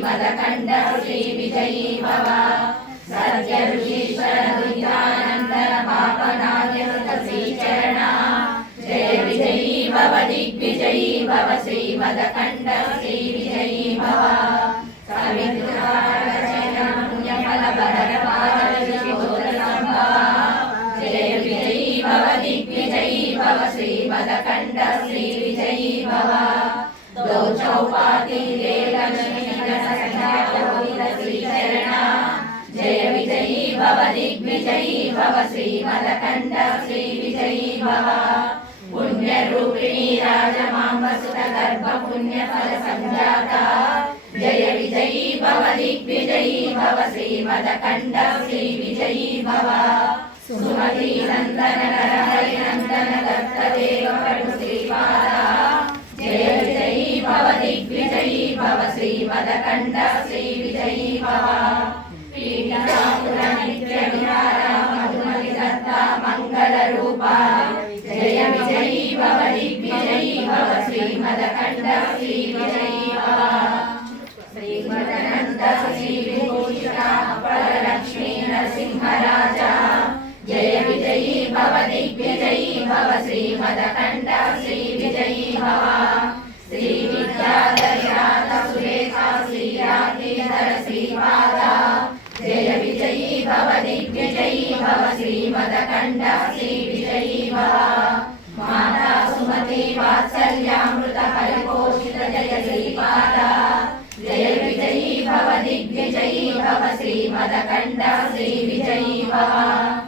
మదకండ శ్రీ విజయీ భవ సత్య ఋషీశ్వర దురితానంద పాపనాయత శ్రీచరణ జయ విజయీ భవ దిగ్విజయీ భవ శ్రీ మదకండ శ్రీ విజయీ భవ శ్రీ మదకండ శ్రీ విజయీ భవ దోచౌపాతి రే विजयी भव श्रीमदकण्ड श्रीविजयी भव पुण्यरूपिणी राजमाम्बसुतगर्भपुण्यफलसञ्जाता जय विजयी भव दिग्विजयी भव श्रीमदकण्ड श्रीविजयी भव सुमती नन्दन नरहरिनन्दन दत्तदेवपटु श्रीपादा जय विजयी भव दिग्विजयी भव श्रीमदकण्ड स्वरूपा जय विजयी भव दिग्विजयी भव श्रीमदकण्ड श्रीविजयी भव श्रीमदनन्द श्रीविभूषिता परलक्ष्मी नरसिंहराजा जय विजयी भव दिग्विजयी भव श्रीमदकण्ड श्रीविजयी भव श्रीविद्याधरात सुरेखा श्रीराधेधर श्रीपादा जय विजयी भव श्रीमदकण्ठ श्रीविजयी माता सुमती वात्सल्यामृत हरिपोषित जय श्रीपादा जय विजयी भव दिग्विजयी भव श्रीमदकण्ठ श्रीविजयी